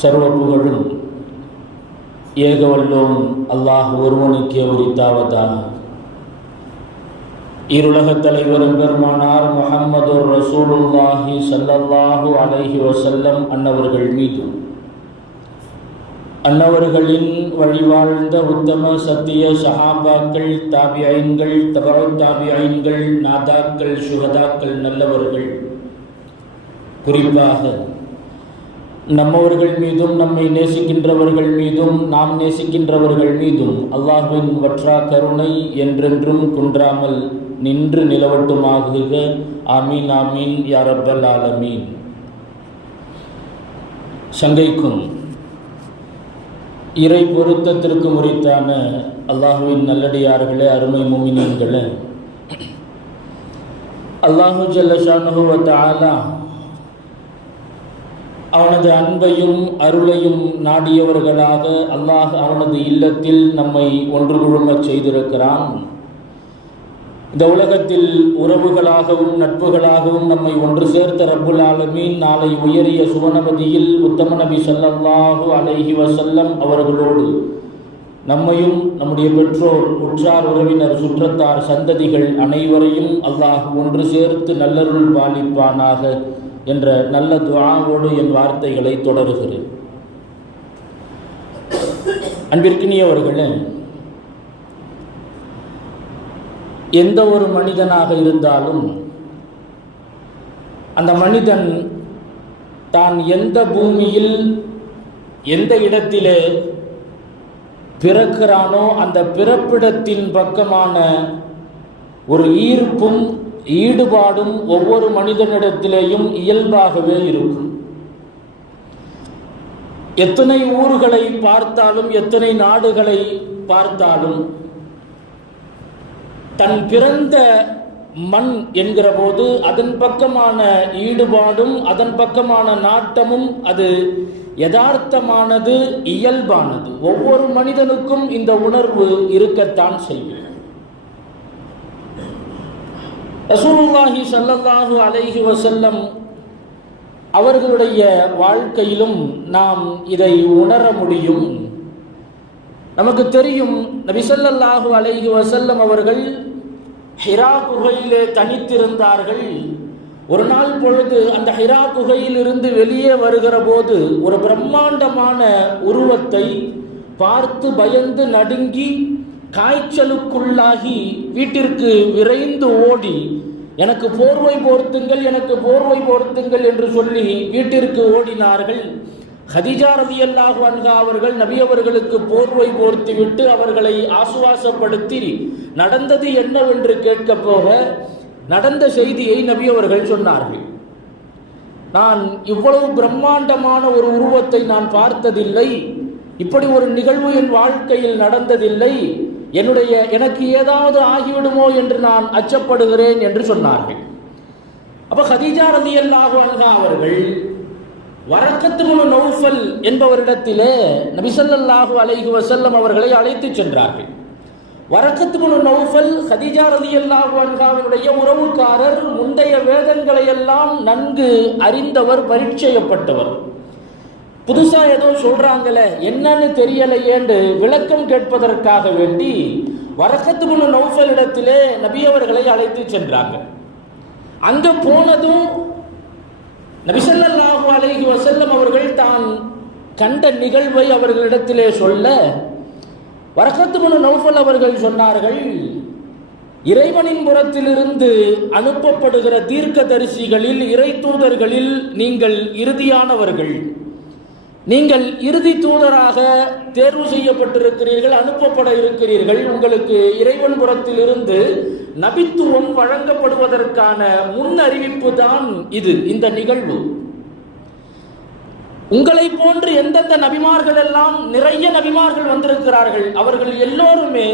சர்வ புகழும் ஏகவல்லோன் அல்லாஹ் ஒருவனுக்கே உரித்தாவதாக. இருலகத் தலைவர் பெருமானார் முஹம்மது ரசூலுல்லாஹி ஸல்லல்லாஹு அலைஹி வஸல்லம் அன்னவர்கள் மீதும், அன்னவர்களின் வழிவாழ்ந்த உத்தம சத்திய சஹாபாக்கள், தாபிஐன்கள், தபஉத் தாபிஐன்கள், நாதாக்கள், சுஹதாக்கள், நல்லவர்கள், குறிப்பாக நம்மவர்கள் மீதும், நம்மை நேசிக்கின்றவர்கள் மீதும், நாம் நேசிக்கின்றவர்கள் மீதும் அல்லாஹ்வின் வற்றா கருணை என்றென்றும் குன்றாமல் நின்று நிலவட்டுமாகுக. ஆமீன் ஆமீன் யா ரப்பல் ஆலமீன். சங்கைக்கும் இறை பொருத்தத்திற்கு முறித்தான அல்லாஹுவின் நல்லடியார்களே, அருமை முஃமினீன்களே, அல்லாஹு ஜல்ல ஷானுஹு வ தஆலா அவனது அன்பையும் அருளையும் நாடியவர்களாக அல்லாஹ் அவனது இல்லத்தில் நம்மை ஒன்று குழுமச் செய்திருக்கிறான். இந்த உலகத்தில் உறவுகளாகவும் நட்புகளாகவும் நம்மை ஒன்று சேர்த்த ரப்புல் ஆலமீன் நாளை உயரிய சுவனபதியில் உத்தம நபி ஸல்லல்லாஹு அலைஹி வஸல்லம் அவர்களோடு நம்மையும் நம்முடைய பெற்றோர், உற்றார், உறவினர், சுற்றத்தார், சந்ததிகள் அனைவரையும் அல்லாஹ் ஒன்று சேர்த்து நல்லருள் பாலிப்பானாக என்ற நல்ல துஆவோடு என் வார்த்தைகளை தொடருகிறேன். அன்பிற்கினியவர்களே, எந்த ஒரு மனிதனாக இருந்தாலும் அந்த மனிதன் தான் எந்த பூமியில் எந்த இடத்திலே பிறக்கிறானோ அந்த பிறப்பிடத்தின் பக்கமான ஒரு ஈர்ப்பும் ஈடுபாடும் ஒவ்வொரு மனிதனிடத்திலேயும் இயல்பாகவே இருக்கும். எத்தனை ஊர்களை பார்த்தாலும், எத்தனை நாடுகளை பார்த்தாலும், தன் பிறந்த மண் என்கிற போது அதன் பக்கமான ஈடுபாடும் அதன் பக்கமான நாட்டமும் அது யதார்த்தமானது, இயல்பானது. ஒவ்வொரு மனிதனுக்கும் இந்த உணர்வு இருக்கத்தான் செய்யும். ரசூலுல்லாஹி ஸல்லல்லாஹு அலைஹி வஸல்லம் அவர்களுடைய வாழ்க்கையிலும் நாம் இதை உணர முடியும். நமக்கு தெரியும், நபி ஸல்லல்லாஹு அலைஹி வஸல்லம் அவர்கள் ஹிரா குகையிலே தனித்திருந்தார்கள். ஒரு நாள் பொழுது அந்த ஹிரா குகையிலிருந்து வெளியே வருகிற போது ஒரு பிரம்மாண்டமான உருவத்தை பார்த்து பயந்து நடுங்கி காய்ச்சலுக்குள்ளாகி வீட்டிற்கு விரைந்து ஓடி, எனக்கு போர்வை போர்த்துங்கள், எனக்கு போர்வை போர்த்துங்கள் என்று சொல்லி வீட்டிற்கு ஓடினார்கள். ஹதீஜா ரலியல்லாஹு அன்ஹா அவர்கள் நபி அவர்களுக்கு போர்வை போர்த்திவிட்டு அவர்களை ஆசுவாசப்படுத்தி நடந்தது என்னவென்று கேட்க போக நடந்த செய்தியை நபி அவர்கள் சொன்னார்கள். நான் இவ்வளவு பிரம்மாண்டமான ஒரு உருவத்தை நான் பார்த்ததில்லை, இப்படி ஒரு நிகழ்வு என் வாழ்க்கையில் நடந்ததில்லை, எனக்கு ஏதாவது ஆகிவிடுமோ என்று நான் அச்சப்படுகிறேன் என்று சொன்னார்கள். அப்ப ஹதீஜா ரலியல்லாஹு அன்ஹா அவர்கள் வரக்கத் இப்னு நௌஃபல் என்பவரிடத்திலே நபி ஸல்லல்லாஹு அலைஹி வஸல்லம் அவர்களை அழைத்து சென்றார்கள். வரக்கத் இப்னு நௌஃபல் ஹதீஜா ரலியல்லாஹு அன்ஹாவினுடைய உறவுக்காரர், முந்தைய வேதங்களை எல்லாம் நன்கு அறிந்தவர், பரிச்சயப்பட்டவர். புதுசா ஏதோ சொல்றாங்களே, என்னன்னு தெரியலையேன்னு விளக்கம் கேட்பதற்காக வேண்டி வரக்கத் இப்னு நௌஃபல் இடத்திலே நபி அவர்களை அழைத்து சென்றாங்க. அங்க போனதும் நபி ஸல்லல்லாஹு அலைஹி வஸல்லம் அவர்கள் தான் கண்ட நிகழ்வை அவர்களிடத்திலே சொல்ல, வரக்கத் இப்னு நௌஃபல் அவர்கள் சொன்னார்கள், இறைவனின் புறத்திலிருந்து அனுப்பப்படுகிற தீர்க்கதரிசிகளில், இறை தூதர்களில் நீங்கள் இறுதியானவர்கள். நீங்கள் இறுதி தூதராக தேர்வு செய்யப்பட்டிருக்கிறீர்கள், அனுப்பப்பட இருக்கிறீர்கள். உங்களுக்கு இறைவன் புறத்திலிருந்து நபித்துவம் வழங்கப்படுவதற்கான முன் அறிவிப்பு தான் இது, இந்த நிகழ்வு. உங்களை போன்று எந்தெந்த நபிமார்கள் எல்லாம், நிறைய நபிமார்கள் வந்திருக்கிறார்கள், அவர்கள் எல்லோருமே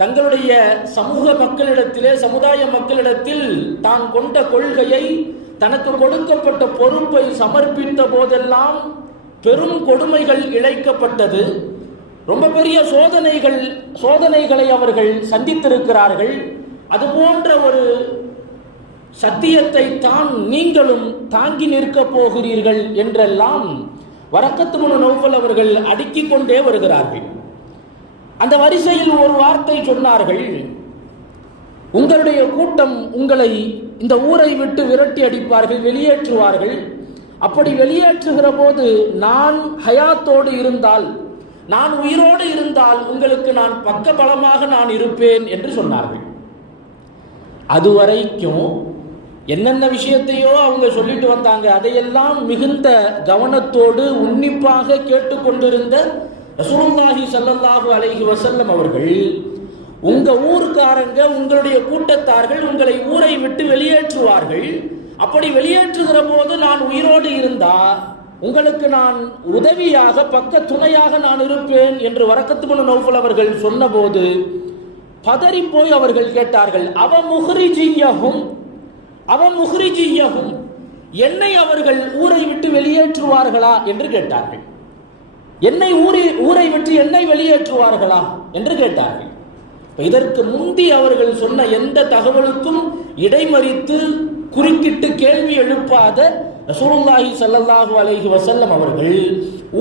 தங்களுடைய சமூக மக்களிடத்திலே, சமுதாய மக்களிடத்தில் தான் கொண்ட கொள்கையை, தனக்கு கொடுக்கப்பட்ட பொறுப்பை சமர்ப்பித்த போதெல்லாம் பெரும் கொடுமைகள் இழைக்கப்பட்டது. ரொம்ப பெரிய சோதனைகளை அவர்கள் சந்தித்திருக்கிறார்கள். அதுபோன்ற ஒரு சத்தியத்தை தான் நீங்களும் தாங்கி நிற்க போகிறீர்கள் என்றெல்லாம் வரக்கத் இப்னு நௌஃபல் அவர்கள் அடுக்கிக் கொண்டே வருகிறார்கள். அந்த வரிசையில் ஒரு வார்த்தை சொன்னார்கள், உங்களுடைய கூட்டம் உங்களை இந்த ஊரை விட்டு விரட்டி அடிப்பார்கள், வெளியேற்றுவார்கள். அப்படி வெளியேற்றுகிற போது நான் ஹயாத்தோடு இருந்தால், நான் உயிரோடு இருந்தால் உங்களுக்கு நான் பக்கபலமாக நான் இருப்பேன் என்று சொன்னார்கள். அதுவரைக்கும் என்னென்ன விஷயத்தையோ அவங்க சொல்லிட்டு வந்தாங்க. அதையெல்லாம் மிகுந்த கவனத்தோடு உன்னிப்பாக கேட்டுக்கொண்டிருந்த ரசூலுல்லாஹி ஸல்லல்லாஹு அலைஹி வஸல்லம் அவர்கள், உங்க ஊர்க்காரங்க, உங்களுடைய கூட்டத்தார்கள் உங்களை ஊரை விட்டு வெளியேற்றுவார்கள். அப்படி வெளியேற்றுகிற போது நான் உயிரோடு இருந்தா உங்களுக்கு நான் உதவியாக பக்க துணையாக நான் இருப்பேன் என்று வரக்கத் இப்னு நௌஃபல் அவர்கள் சொன்னபோது பதறி போய் அவர்கள் கேட்டார்கள், அவ முஹ்ரிஜியஹும், என்னை அவர்கள் ஊரை விட்டு வெளியேற்றுவார்களா என்று கேட்டார்கள். என்னை ஊரை விட்டு என்னை வெளியேற்றுவார்களா என்று கேட்டார்கள். இதற்கு முந்தி அவர்கள் சொன்ன எந்த தகவலுக்கும் இடைமறித்து குறுக்கிட்டு கேள்வி எழுப்பாத ரசூலுல்லாஹி ஸல்லல்லாஹு அலைஹி வஸல்லம் அவர்கள்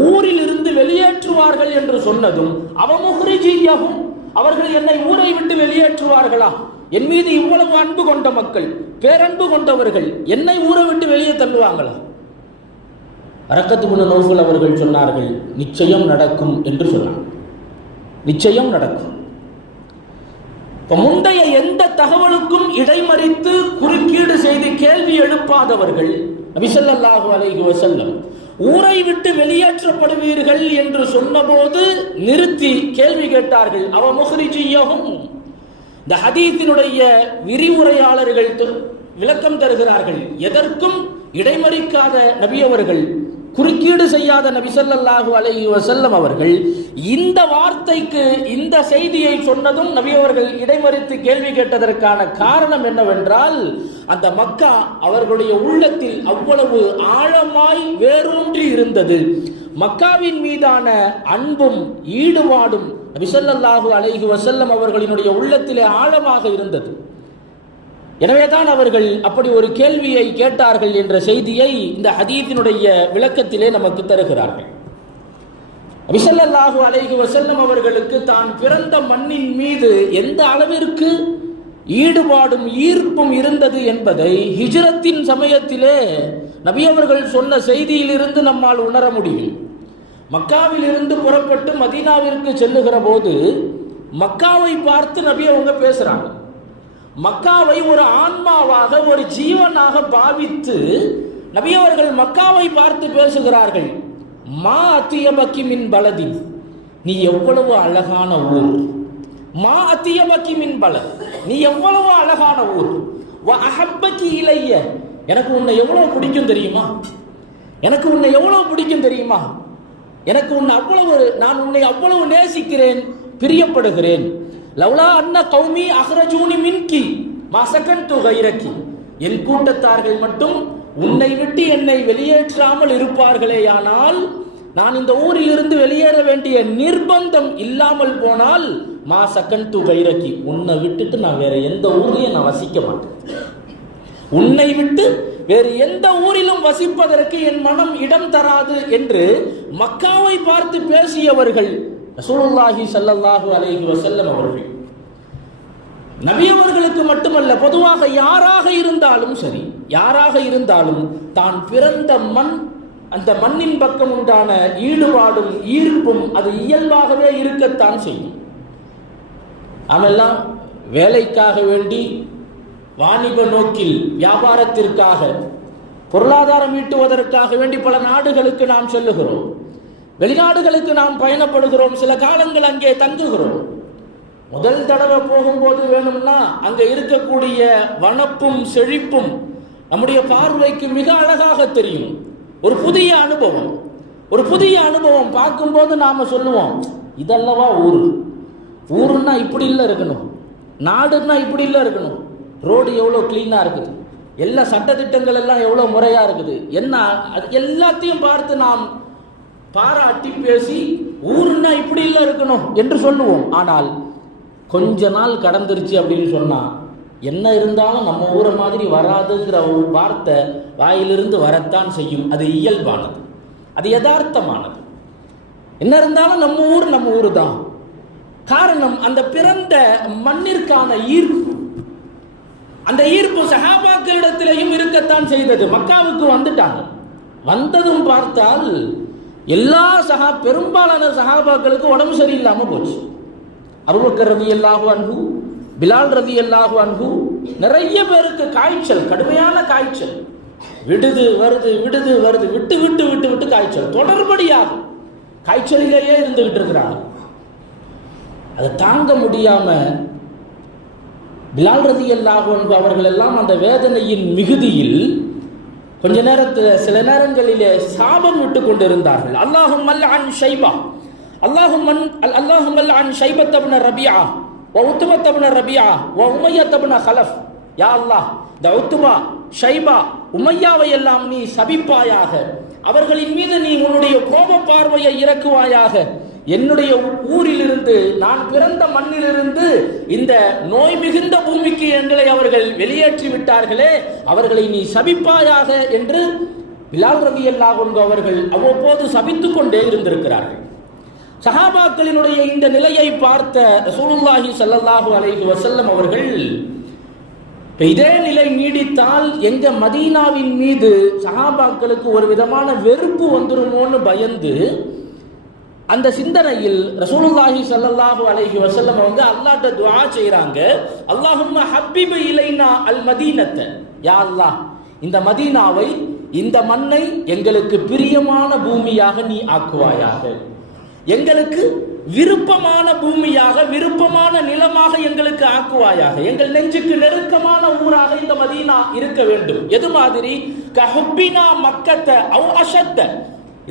ஊரில் இருந்து வெளியேற்றுவார்கள் என்று சொன்னதும் அவமுஹ்ரிஜியஹும், அவர்கள் என்னை ஊரை விட்டு வெளியேற்றுவார்களா, என் மீது இவ்வளவு அன்பு கொண்ட மக்கள், பேரன்பு கொண்டவர்கள் என்னை ஊரை விட்டு வெளியே தள்ளுவாங்களா? வரக்கத் இப்னு நௌஃபல் அவர்கள் சொன்னார்கள், நிச்சயம் நடக்கும் என்று சொன்னார். நிச்சயம் நடக்கும். முந்தைய எந்த தகவலுக்கும் இடைமறித்து குறுக்கீடு செய்து கேள்வி எழுப்பாதவர்கள் நபி ஸல்லல்லாஹு அலைஹி வஸல்லம் ஊரை விட்டு வெளியேற்றப்படுவீர்கள் என்று சொன்னபோது நிறுத்தி கேள்வி கேட்டார்கள். அவ முஹ்ரிஜியஹும். இந்த ஹதீஸினுடைய விரிவுரையாளர்கள் விளக்கம் தருகிறார்கள். எதற்கும் இடைமறிக்காத நபி அவர்கள், குறுக்கீடு செய்யாத நபி ஸல்லல்லாஹு அலைஹி வஸல்லம் அவர்கள் இந்த வார்த்தைக்கு, இந்த செய்தியை சொன்னதும் நபி அவர்கள் இடைமறித்து கேள்வி கேட்டதற்கான காரணம் என்னவென்றால், அந்த மக்கா அவர்களுடைய உள்ளத்தில் அவ்வளவு ஆழமாய் வேரூன்றி இருந்தது. மக்காவின் மீதான அன்பும் ஈடுபாடும் நபி ஸல்லல்லாஹு அலைஹி வஸல்லம் அவர்களினுடைய உள்ளத்திலே ஆழமாக இருந்தது. எனவேதான் அவர்கள் அப்படி ஒரு கேள்வியை கேட்டார்கள் என்ற செய்தியை இந்த ஹதீஸினுடைய விளக்கத்திலே நமக்கு தருகிறார்கள். நபி ஸல்லல்லாஹு அலைஹி வஸல்லம் அவர்களுக்கு தான் பிறந்த மண்ணின் மீது எந்த அளவிற்கு ஈடுபாடும் ஈர்ப்பும் இருந்தது என்பதை ஹிஜ்ரத்தின் சமயத்திலே நபி அவர்கள் சொன்ன செய்தியிலிருந்து நம்மால் உணர முடியும். மக்காவில் இருந்து புறப்பட்டு மதீனாவிற்கு செல்லுகிற போது மக்காவை பார்த்து நபி அவங்க பேசுறாங்க. மக்காவை ஒரு ஆன்மாவாக, ஒரு ஜீவனாக பாவித்து நபி அவர்கள் மக்காவை பார்த்து பேசுகிறார்கள். மா அத்தியபக்கி மின் பலதின், நீ எவ்வளவு அழகான ஊர். மா அத்தியபக்கி மின் பலத், நீ எவ்வளவு அழகான ஊர். வ அஹப்பக்கி இலைய, எனக்கு உன்னை எவ்வளவு பிடிக்கும் தெரியுமா, எனக்கு உன்னை எவ்வளவு பிடிக்கும் தெரியுமா, எனக்கு உன்னை அவ்வளவு, நான் உன்னை அவ்வளவு நேசிக்கிறேன், பிரியப்படுகிறேன். லவ்லா அன்ன கௌமி அஹ்ரஜூனி மின்கி மஸகன்து கைரகி, என் கூட்டத்தார்கள் மட்டும் உன்னை விட்டு என்னை வெளியேற்றாமல் இருப்பார்களேயானால், நான் இந்த ஊரில் இருந்து வெளியேற வேண்டிய நிர்பந்தம் இல்லாமல் போனால், மஸகன்து கைரகி, உன்னை விட்டுட்டு நான் வேற எந்த ஊர்லயும் நான் வசிக்க மாட்டேன். உன்னை விட்டு வேறு எந்த ஊரிலும் வசிப்பதற்கு என் மனம் இடம் தராது என்று மக்காவை பார்த்து பேசியவர்கள் ரசூலுல்லாஹி ஸல்லல்லாஹு அலைஹி வஸல்லம் அவர்கள். நபி அவர்களுக்கு மட்டுமல்ல, பொதுவாக யாராக இருந்தாலும் சரி, யாராக இருந்தாலும் தான் பிறந்த மண், அந்த மண்ணின் பக்கம் உண்டான ஈடுபாடும் ஈர்ப்பும் அது இயல்பாகவே இருக்கத்தான் செய்யும். நாமெல்லாம் வேலைக்காக வேண்டி, வாணிப நோக்கில், வியாபாரத்திற்காக, பொருளாதாரம் ஈட்டுவதற்காக வேண்டி பல நாடுகளுக்கு நாம் செல்லுகிறோம், வெளிநாடுகளுக்கு நாம் பயணப்படுகிறோம், சில காலங்கள் அங்கே தங்குகிறோம். முதல் தடவை போகும்போது வேணும்னா அங்க இருக்கக்கூடிய வனப்பும் செழிப்பும் நம்முடைய பார்வைக்கு மிக அழகாக தெரியும். ஒரு புதிய அனுபவம், ஒரு புதிய அனுபவம் பார்க்கும்போது நாம சொல்லுவோம், இதல்லவா ஊர், ஊருன்னா இப்படி இல்லை இருக்கணும், நாடுன்னா இப்படி இல்லை இருக்கணும், ரோடு எவ்வளோ கிளீனா இருக்குது, எல்லா சட்டத்திட்டங்கள் எல்லாம் எவ்வளோ முறையா இருக்குது, என்ன எல்லாத்தையும் பார்த்து நாம் பாராட்டி பேசி ஊருன்னா இப்படி இல்லை இருக்கணும் என்று சொல்லுவோம். ஆனால் கொஞ்ச நாள் கடந்துருச்சு அப்படின்னு சொன்னா, என்ன இருந்தாலும் நம்ம ஊரை மாதிரி வராதுங்கிற ஒரு வார்த்தை வாயிலிருந்து வரத்தான் செய்யும். அது இயல்பானது. அது யதார்த்தமானது. என்ன இருந்தாலும் நம்ம ஊர் தான். காரணம், அந்த பிறந்த மண்ணிற்கான ஈர்ப்பு. அந்த ஈர்ப்பு சஹாபாக்களிடத்திலேயும் இருக்கத்தான் செய்தது. மக்காவுக்கு வந்துட்டாங்க. வந்ததும் பார்த்தால் எல்லா பெரும்பாலான சஹாபாக்களுக்கு உடம்பு சரியில்லாம போச்சு. அபூபக்கர் ரலியல்லாஹு அன்ஹு, பிலால் ரலியல்லாஹு அன்ஹு, நிறைய பேருக்கு காய்ச்சல், கடுமையான காய்ச்சல். விடுது வருது விட்டு விட்டு காய்ச்சல் தொடர்படியாக காய்ச்சலிலேயே இருந்துகிட்டு இருக்கிறாங்க. அதை தாங்க முடியாம பிலால் ரலியல்லாஹு அன்ஹு அவர்கள் எல்லாம் அந்த வேதனையின் மிகுதியில் கொஞ்ச நேரத்தில் சில நேரங்களிலே சாபம் விட்டு கொண்டிருந்தார்கள். அல்லாஹும்ம அன் ஷைபா, அல்லாஹும்ம அன் ஷைபத் இப்னு ரபியா வ உத்பத் இப்னு ரபியா வ உமையத் இப்னு கலஃப். யா அல்லாஹ், இந்த உத்பா, ஷைபா, உமையாவை எல்லாம் நீ சபிப்பாயாக. அவர்களின் மீது நீ உன்னுடைய கோப பார்வையை இறக்குவாயாக. என்னுடைய ஊரிலிருந்து, நான் பிறந்த மண்ணிலிருந்து இந்த நோய் மிகுந்த பூமிக்கு எங்களை அவர்கள் வெளியேற்றி விட்டார்களே, அவர்களை நீ சபிப்பாயாக என்று பிலால் ரலியல்லாஹு அன்ஹு அவர்கள் அவ்வப்போது சபித்துக் கொண்டே இருந்திருக்கிறார்கள். சஹாபாக்களினுடைய இந்த நிலையை பார்த்த ரசூலுல்லாஹி ஸல்லல்லாஹு அலைஹி வஸல்லம் அவர்கள், இதே நிலை நீடித்தால் எங்க மதீனாவின் மீது சஹாபாக்களுக்கு ஒரு விதமான வெறுப்பு வந்துருமோன்னு பயந்து அந்த சிந்தனையில் ரசூலுல்லாஹி ஸல்லல்லாஹு அலைஹி வஸல்லம் அவங்க அல்லாஹ்ட்ட துஆ செய்றாங்க. அல்லாஹும்ம ஹப்பிபு இலைனா அல் மதீனத்த, யா அல்லாஹ், இந்த மதீனாவை, இந்த மண்ணை எங்களுக்கு பிரியமான பூமியாக நீ ஆக்குவாயாக. எங்களுக்கு விருப்பமான பூமியாக, விருப்பமான நிலமாக எங்களுக்கு ஆக்குவாயாக. எங்கள் நெஞ்சுக்கு நெருக்கமான ஊராக இந்த மதீனா இருக்க வேண்டும். எது மாதிரி? கஹுப்பினா மக்கத்த அவ் அஷத்த.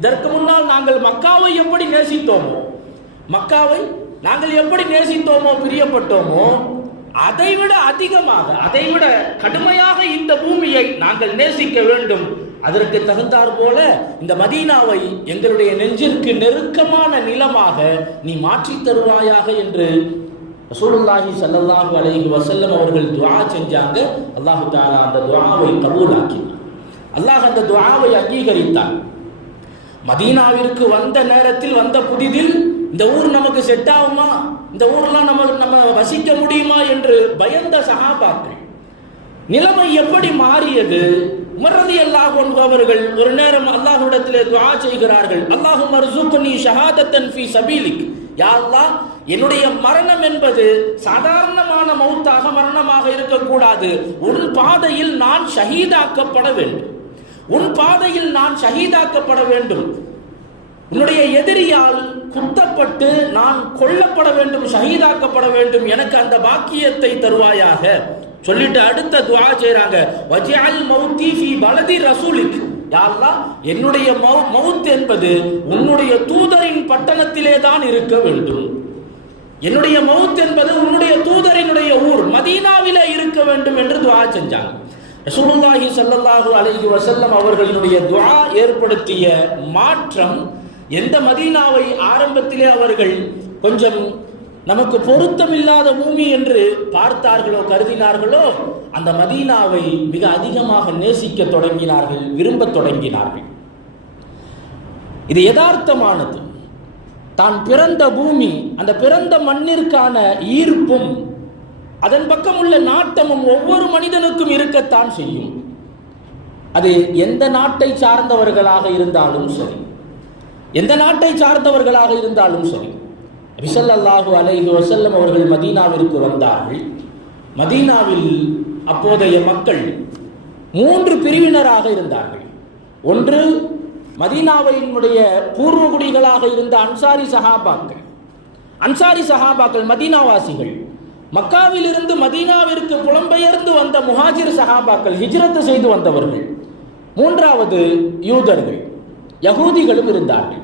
இதற்கு முன்னால் நாங்கள் மக்காவை எப்படி நேசித்தோமோ, பிரியப்பட்டோமோ, அதைவிட அதிகமாக, அதைவிட கடுமையாக இந்த பூமியை நாங்கள் நேசிக்க வேண்டும். அதற்கு தகுந்தாற் போல இந்த மதீனாவை எங்களுடைய நெஞ்சிற்கு நெருக்கமான நிலமாக நீ மாற்றி தருவாயாக என்று ரசூலுல்லாஹி ஸல்லல்லாஹு அலைஹி வஸல்லம் அவர்கள் துஆ செஞ்சாங்க. அல்லாஹ் தஆலா அந்த துஆவை கபூலாக்கினார். அல்லாஹ் அந்த துஆவை அங்கீகரித்தார். மதீனாவிற்கு வந்த நேரத்தில், வந்த புதிதில், இந்த ஊர் நமக்கு செட் ஆகுமா, இந்த ஊர்லாம் நம்ம வசிக்க முடியுமா என்று பயந்த சஹாபாக்கள். நிலைமை எப்படி மாறியது? உமர் ரலியல்லாஹு அன்ஹு அவர்கள் ஒரு நேரம் அல்லாஹ்விடத்திலே துஆ செய்கிறார்கள். அல்லாஹும்ம அர்ஸுக்னி ஷஹாதத்தன் ஃபீ சபீலிக். யா அல்லாஹ், என்னுடைய மரணம் என்பது சாதாரணமான மௌத்தாக, மரணமாக இருக்கக்கூடாது. உன் பாதையில் நான் ஷஹீதாக்கப்பட வேண்டும். உன் பாதையில் நான் ஷஹீதாக்கப்பட வேண்டும். உன்னுடைய எதிரியால் குத்தப்பட்டு நான் கொல்லப்பட வேண்டும், ஷஹீதாக்கப்பட வேண்டும். எனக்கு அந்த பாக்கியத்தை தருவாயாக சொல்லிட்டு அடுத்த துஆ செய்றாங்க. வஜ்அல் மௌத்தி ஃபீ பலதி ரசூலிக். யா அல்லாஹ், என்னுடைய மௌத் என்பது உன்னுடைய தூதரின் பட்டணத்திலே தான் இருக்க வேண்டும். என்னுடைய மௌத் என்பது உன்னுடைய தூதரினுடைய ஊர் மதீனாவிலே இருக்க வேண்டும் என்று துஆ செஞ்சாங்க. ரசூலுல்லாஹி ஸல்லல்லாஹு அலைஹி வஸல்லம் அவர்களினுடைய துஆ ஏற்படுத்திய மாற்றம், எந்த மதீனாவை ஆரம்பத்திலே அவர்கள் கொஞ்சம் நமக்கு பொருத்தமில்லாத பூமி என்று பார்த்தார்களோ, கருதினார்களோ, அந்த மதீனாவை மிக அதிகமாக நேசிக்க தொடங்கினார்கள், விரும்ப தொடங்கினார்கள். இது யதார்த்தமானது. தான் பிறந்த பூமி, அந்த பிறந்த மண்ணிற்கான ஈர்ப்பும் அதன் பக்கம் உள்ள நாட்டமும் ஒவ்வொரு மனிதனுக்கும் இருக்கத்தான் செய்யும். அது எந்த நாட்டை சார்ந்தவர்களாக இருந்தாலும் சரி, எந்த நாட்டை சார்ந்தவர்களாக இருந்தாலும் சரி. நபி ஸல்லல்லாஹு அலைஹி வஸல்லம் அவர்கள் மதீனாவிற்கு வந்தார்கள். மதீனாவில் அப்போதைய மக்கள் 3 பிரிவினராக இருந்தார்கள். ஒன்று, மதீனாவினுடைய பூர்வகுடிகளாக இருந்த அன்சாரி சஹாபாக்கள், மதீனாவாசிகள். மக்காவில் இருந்து மதீனாவிற்கு புலம்பெயர்ந்து வந்த முஹாஜிர் சஹாபாக்கள், ஹிஜ்ரத் செய்து வந்தவர்கள். மூன்றாவது, யூதர்கள், யகூதிகளும் இருந்தார்கள்.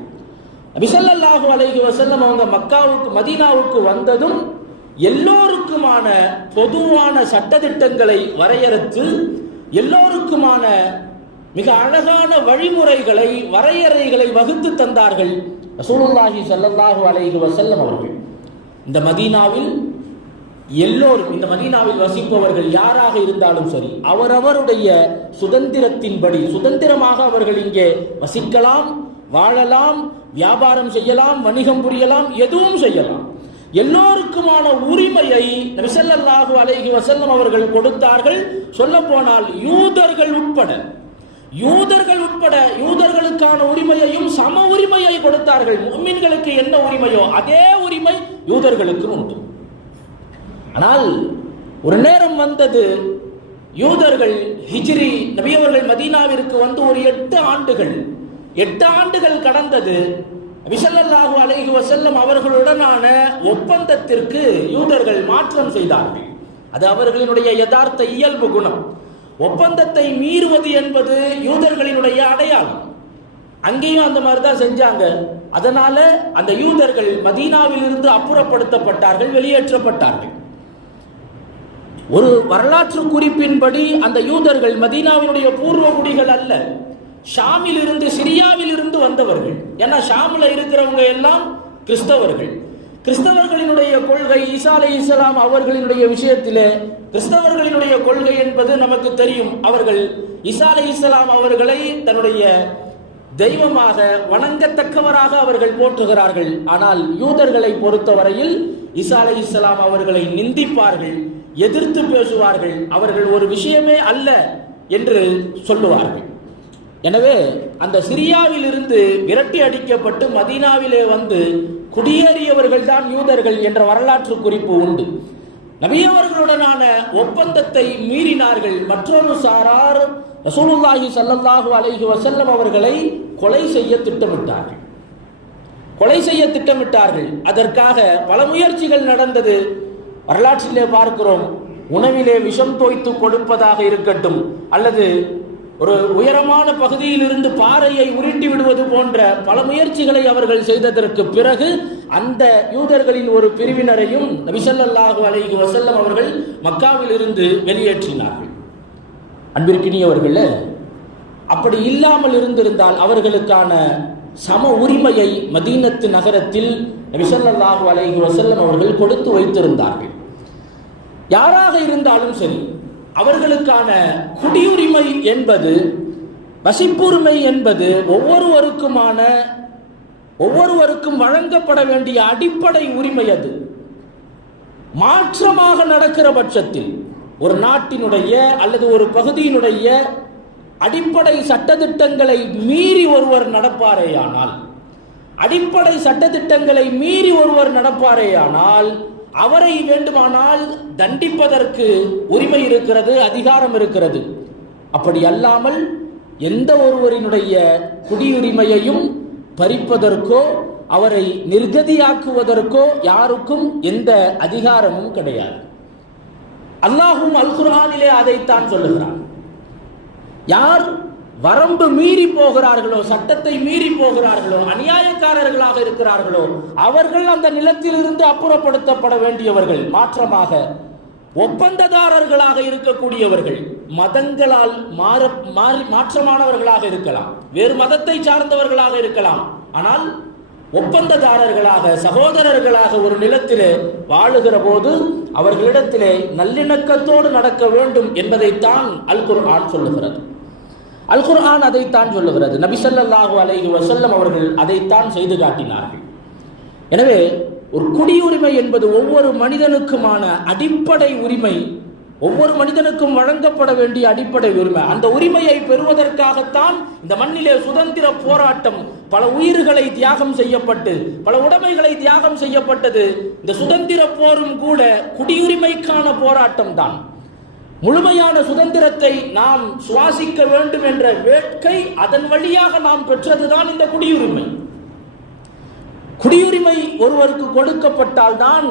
நபி ஸல்லல்லாஹு அலைஹி வஸல்லம் அவங்க மதீனாவுக்கு வந்ததும் எல்லோருக்குமான பொதுவான சட்டதிட்டங்களை வரையறுத்து, எல்லோருக்குமான மிக அழகான வழிமுறைகளை, வரையறைகளை வகுத்து தந்தார்கள் ரசூலுல்லாஹி ஸல்லல்லாஹு அலைஹி வஸல்லம் அவர்கள். இந்த மதீனாவில் எல்லோரும், இந்த மதீனாவில் வசிப்பவர்கள் யாராக இருந்தாலும் சரி, அவரவருடைய சுதந்திரத்தின்படி சுதந்திரமாக அவர்கள் இங்கே வசிக்கலாம், வாழலாம், வியாபாரம் செய்யலாம், வணிகம் புரியலாம், எதுவும் செய்யலாம். எல்லோருக்குமான உரிமையை நபி ஸல்லல்லாஹு அலைஹி வஸல்லம் அவர்கள் கொடுத்தார்கள். சொல்ல போனால் யூதர்கள் உட்பட யூதர்களுக்கான உரிமையையும் சம உரிமையை கொடுத்தார்கள். முஃமின்களுக்கு என்ன உரிமையோ அதே உரிமை யூதர்களுக்கு உண்டு. ஆனால் ஒரு நேரம் வந்தது, யூதர்கள் ஹிஜ்ரி நபி அவர்கள் மதீனாவிற்கு வந்து ஒரு 8 ஆண்டுகள் கடந்தது. நபி ஸல்லல்லாஹு அலைஹி வஸல்லம் அவர்களுடனான ஒப்பந்தத்திற்கு யூதர்கள் மாற்றம் செய்தார்கள். அது அவர்களினுடைய யதார்த்த இயல்பு குணம். ஒப்பந்தத்தை மீறுவது என்பது யூதர்களினுடைய அடையாளம். அங்கேயும் அந்த மாதிரி தான் செஞ்சாங்க. அதனால அந்த யூதர்கள் மதீனாவில் இருந்து அப்புறப்படுத்தப்பட்டார்கள், வெளியேற்றப்பட்டார்கள். ஒரு வரலாற்று குறிப்பின்படி அந்த யூதர்கள் மதீனாவினுடைய பூர்வ குடிகள் அல்ல, ஷாமில் இருந்து சிரியாவில் இருந்து வந்தவர்கள். ஏன்னா ஷாமில் இருக்கிறவங்க எல்லாம் கிறிஸ்தவர்கள். கிறிஸ்தவர்களினுடைய கொள்கை, ஈசா அலைஹிஸ்ஸலாம் அவர்களினுடைய விஷயத்திலே கிறிஸ்தவர்களினுடைய கொள்கை என்பது நமக்கு தெரியும். அவர்கள் ஈசா அலைஹிஸ்ஸலாம் அவர்களை தன்னுடைய தெய்வமாக வணங்கத்தக்கவராக அவர்கள் போற்றுகிறார்கள். ஆனால் யூதர்களை பொறுத்தவரையில் ஈசா அலைஹிஸ்ஸலாம் அவர்களை நிந்திப்பார்கள், எதிர்த்து பேசுவார்கள். அவர்கள் ஒரு விஷயமே அல்ல என்று சொல்லுவார்கள். எனவே அந்த சிரியாவில் இருந்து விரட்டி அடிக்கப்பட்டு மதீனாவிலே வந்து குடியேறியவர்கள் தான் யூதர்கள் என்ற வரலாற்று குறிப்பு உண்டு. நபி அவர்களுடனான ஒப்பந்தத்தை மீறினார்கள். மற்றொரு சாரார் ரசூலுல்லாஹி ஸல்லல்லாஹு அலைஹி வஸல்லம் அவர்களை கொலை செய்ய திட்டமிட்டார்கள். அதற்காக பல முயற்சிகள் நடந்தது. வரலாற்றிலே பார்க்கிறோம். உணவிலே விஷம் தோய்த்து கொடுப்பதாக இருக்கட்டும், அல்லது ஒரு உயரமான பகுதியில் இருந்து பாறையை உருட்டி விடுவது போன்ற பல முயற்சிகளை அவர்கள் செய்ததற்கு பிறகு அந்த யூதர்களின் ஒரு பிரிவினரையும் நபி ஸல்லல்லாஹு அலைஹி வஸல்லம் அவர்கள் மக்காவில் இருந்து வெளியேற்றினார்கள். அன்பிற்கினியவர்களே, அப்படி இல்லாமல் இருந்திருந்தால் அவர்களுக்கான சம உரிமையை மதீனத்து நகரத்தில் நபி ஸல்லல்லாஹு அலைஹி வஸல்லம் அவர்கள் கொடுத்து வைத்திருந்தார்கள். யாராக இருந்தாலும் சரி, அவர்களுக்கான குடியுரிமை என்பது, வசிப்புரிமை என்பது ஒவ்வொருவருக்கும் வழங்கப்பட வேண்டிய அடிப்படை உரிமை. அது மாற்றமாக நடக்கிற பட்சத்தில் ஒரு நாட்டினுடைய அல்லது ஒரு பகுதியினுடைய அடிப்படை சட்டதிட்டங்களை மீறி ஒருவர் நடப்பாரேயானால் அவரை வேண்டுமானால் தண்டிப்பதற்கு உரிமை இருக்கிறது, அதிகாரம் இருக்கிறது. அப்படி அல்லாமல் எந்த ஒருவரினுடைய குடியுரிமையையும் பறிப்பதற்கோ அவரை நிர்கதியாக்குவதற்கோ யாருக்கும் எந்த அதிகாரமும் கிடையாது. அல்லாஹ்வும் அல் குர்ஆனிலே அதைத்தான் சொல்லுகிறார். யார் வரம்பு மீறி போகிறார்களோ, சட்டத்தை மீறி போகிறார்களோ, அநியாயக்காரர்களாக இருக்கிறார்களோ அவர்கள் அந்த நிலத்திலிருந்து அப்புறப்படுத்தப்பட வேண்டியவர்கள். மாற்றமாக ஒப்பந்ததாரர்களாக இருக்கக்கூடியவர்கள் மதங்களால் மாற்றமானவர்களாக இருக்கலாம், வேறு மதத்தை சார்ந்தவர்களாக இருக்கலாம், ஆனால் ஒப்பந்ததாரர்களாக சகோதரர்களாக ஒரு நிலத்திலே வாழுகிற போது அவர்களிடத்திலே நல்லிணக்கத்தோடு நடக்க வேண்டும் என்பதைத்தான் அல் குர்ஆன் சொல்லுகிறது. அல் குர்ஆன் அதைத்தான் சொல்லுகிறது. நபி ஸல்லல்லாஹு அலைஹி வஸல்லம் அவர்கள் அதைத்தான் செய்து காட்டினார்கள். எனவே ஒரு குடியுரிமை என்பது ஒவ்வொரு மனிதனுக்குமான அடிப்படை உரிமை, ஒவ்வொரு மனிதனுக்கும் வழங்கப்பட வேண்டிய அடிப்படை உரிமை. அந்த உரிமையை பெறுவதற்காகத்தான் இந்த மண்ணிலே சுதந்திர போராட்டம், பல உயிர்களை தியாகம் செய்யப்பட்டு, பல உடைமைகளை தியாகம் செய்யப்பட்டது. இந்த சுதந்திர போரும் கூட குடியுரிமைக்கான போராட்டம் தான். முழுமையான சுதந்திரத்தை நாம் சுவாசிக்க வேண்டும் என்ற வேட்கை, அதன் வழியாக நாம் பெற்றதுதான் இந்த குடியுரிமை. குடியுரிமை ஒருவருக்கு கொடுக்கப்பட்டால் தான்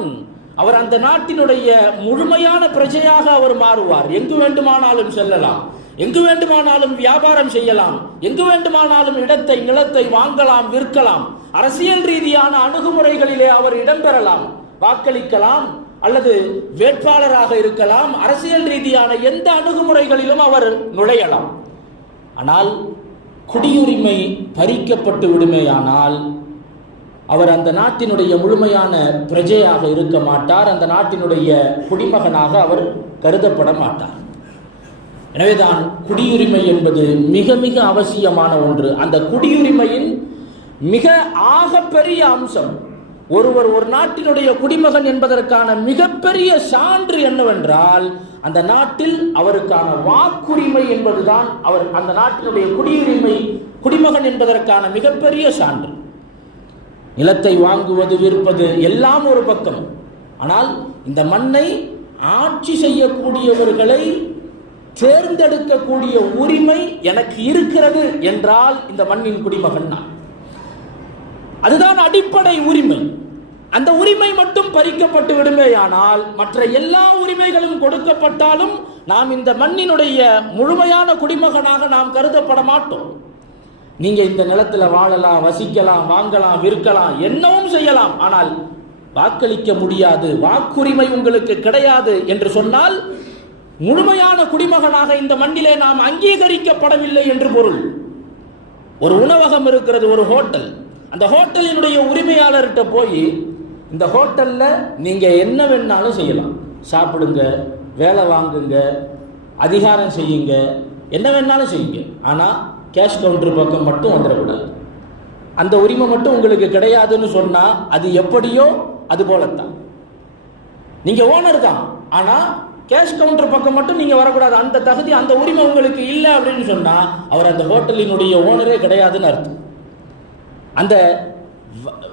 அவர் அந்த நாட்டினுடைய முழுமையான பிரஜையாக அவர் மாறுவார். எங்கு வேண்டுமானாலும் செல்லலாம், எங்கு வேண்டுமானாலும் வியாபாரம் செய்யலாம், எங்கு வேண்டுமானாலும் இடத்தை நிலத்தை வாங்கலாம், விற்கலாம். அரசியல் ரீதியான அணுகுமுறைகளிலே அவர் இடம்பெறலாம், வாக்களிக்கலாம், அல்லது வேட்பாளராக இருக்கலாம். அரசியல் ரீதியான எந்த அணுகுமுறைகளிலும் அவர் நுழையலாம். ஆனால் குடியுரிமை பறிக்கப்பட்டு விடுமேயானால் அவர் அந்த நாட்டினுடைய முழுமையான பிரஜையாக இருக்க மாட்டார், அந்த நாட்டினுடைய குடிமகனாக அவர் கருதப்பட மாட்டார். எனவேதான் குடியுரிமை என்பது மிக மிக அவசியமான ஒன்று. அந்த குடியுரிமையின் மிக ஆகப்பெரிய அம்சம். ஒருவர் ஒரு நாட்டினுடைய குடிமகன் என்பதற்கான மிகப்பெரிய சான்று என்னவென்றால், அந்த நாட்டில் அவருக்கான வாக்குரிமை என்பதுதான் அவர் அந்த நாட்டினுடைய குடிமகன் என்பதற்கான மிகப்பெரிய சான்று. நிலத்தை வாங்குவது, விற்பது எல்லாம் ஒரு பக்கம். ஆனால் இந்த மண்ணை ஆட்சி செய்யக்கூடியவர்களை தேர்ந்தெடுக்கக்கூடிய உரிமை எனக்கு இருக்கிறது என்றால் இந்த மண்ணின் குடிமகன் நான். அதுதான் அடிப்படை உரிமை. அந்த உரிமை மட்டும் பறிக்கப்பட்டு விடுமேயானால் மற்ற எல்லா உரிமைகளும் கொடுக்கப்பட்டாலும் நாம் இந்த மண்ணினுடைய முழுமையான குடிமகனாக நாம் கருதப்பட மாட்டோம். நீங்க இந்த நிலத்துல வாழலாம், வசிக்கலாம், வாங்கலாம், விற்கலாம், என்னவும் செய்யலாம். ஆனால் வாக்களிக்க முடியாது, வாக்குரிமை உங்களுக்கு கிடையாது என்று சொன்னால் முழுமையான குடிமகனாக இந்த மண்ணிலே நாம் அங்கீகரிக்கப்படவில்லை என்று பொருள். ஒரு உணவகம் இருக்கிறது, ஒரு ஹோட்டல். அந்த ஹோட்டலினுடைய உரிமையாளர்கிட்ட போய், இந்த ஹோட்டல்ல நீங்க என்ன வேணாலும் செய்யலாம், சாப்பிடுங்க, வேலை வாங்குங்க, அதிகாரம் செய்யுங்க, என்ன வேணாலும் செய்யுங்க, ஆனா கேஷ் கவுண்டர் பக்கம் மட்டும் வந்துடக்கூடாது, அந்த உரிமை மட்டும் உங்களுக்கு கிடையாதுன்னு சொன்னா அது எப்படியோ அது போலத்தான். நீங்க ஓனர் தான், ஆனா கேஷ் கவுண்டர் பக்கம் மட்டும் நீங்க வரக்கூடாது, அந்த தகுதி, அந்த உரிமை உங்களுக்கு இல்லை அப்படின்னு சொன்னா அவர் அந்த ஹோட்டலினுடைய ஓனரே கிடையாதுன்னு அர்த்தம். அந்த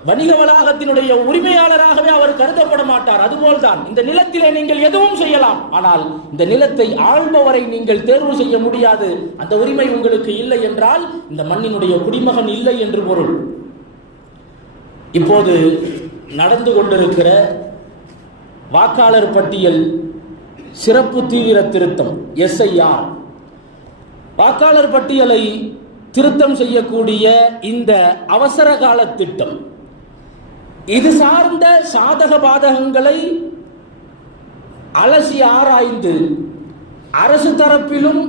வணிக வளாகத்தினுடைய உரிமையாளராகவே அவர் கருதப்பட மாட்டார். அதுபோல்தான் இந்த நிலத்திலே நீங்கள் எதுவும் செய்யலாம், ஆனால் இந்த நிலத்தை ஆள்பவரை நீங்கள் தேர்வு செய்ய முடியாது. அந்த உரிமை உங்களுக்கு இல்லை என்றால் இந்த மண்ணினுடைய குடிமகன் இல்லை என்று பொருள். இப்போது நடந்து கொண்டிருக்கிற வாக்காளர் பட்டியல் சிறப்பு தீவிர திருத்தம் SIR, வாக்காளர் பட்டியலை திருத்தம் செய்யக்கூடிய இந்த அவசர கால திட்டம், இது சார்ந்த சாதக பாதகங்களை அலசி ஆராய்ந்து அரசு தரப்பிலும்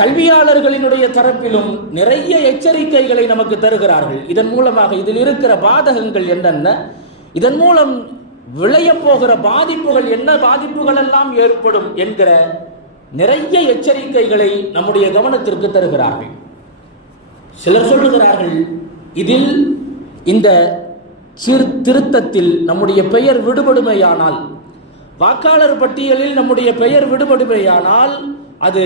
கல்வியாளர்களினுடைய தரப்பிலும் நிறைய எச்சரிக்கைகளை நமக்கு தருகிறார்கள். இதன் மூலமாக இதில் இருக்கிற பாதகங்கள் என்னென்ன, இதன் மூலம் விளைய போகிற பாதிப்புகள் என்ன, பாதிப்புகள் எல்லாம் ஏற்படும் என்கிற நிறைய எச்சரிக்கைகளை நம்முடைய கவனத்திற்கு தருகிறார்கள். சிலர் சொல்லுகிறார்கள், இதில் இந்த திருத்தத்தில் நம்முடைய பெயர் விடுபடுமையானால், வாக்காளர் பட்டியலில் நம்முடைய பெயர் விடுபடுமையானால் அது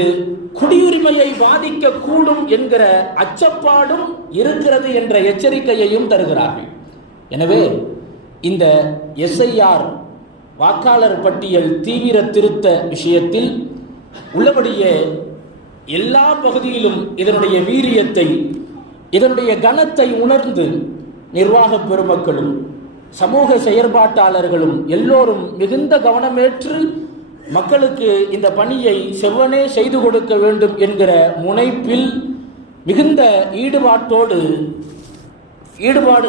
குடியுரிமையை பாதிக்க கூடும் என்கிற அச்சப்பாடும் இருக்கிறது என்ற எச்சரிக்கையையும் தருகிறார்கள். எனவே இந்த SIR வாக்காளர் பட்டியல் தீவிர திருத்த விஷயத்தில் உள்ளபடியே எல்லா பகுதியிலும் இதனுடைய வீரியத்தை, இதனுடைய கனத்தை உணர்ந்து நிர்வாக பெருமக்களும் சமூக செயற்பாட்டாளர்களும் எல்லோரும் மிகுந்த கவனமேற்று மக்களுக்கு இந்த பணியை செவ்வனே செய்து கொடுக்க வேண்டும் என்கிற முனைப்பில் மிகுந்த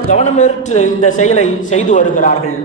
கவனமேற்று இந்த செயலை செய்து வருகிறார்கள்.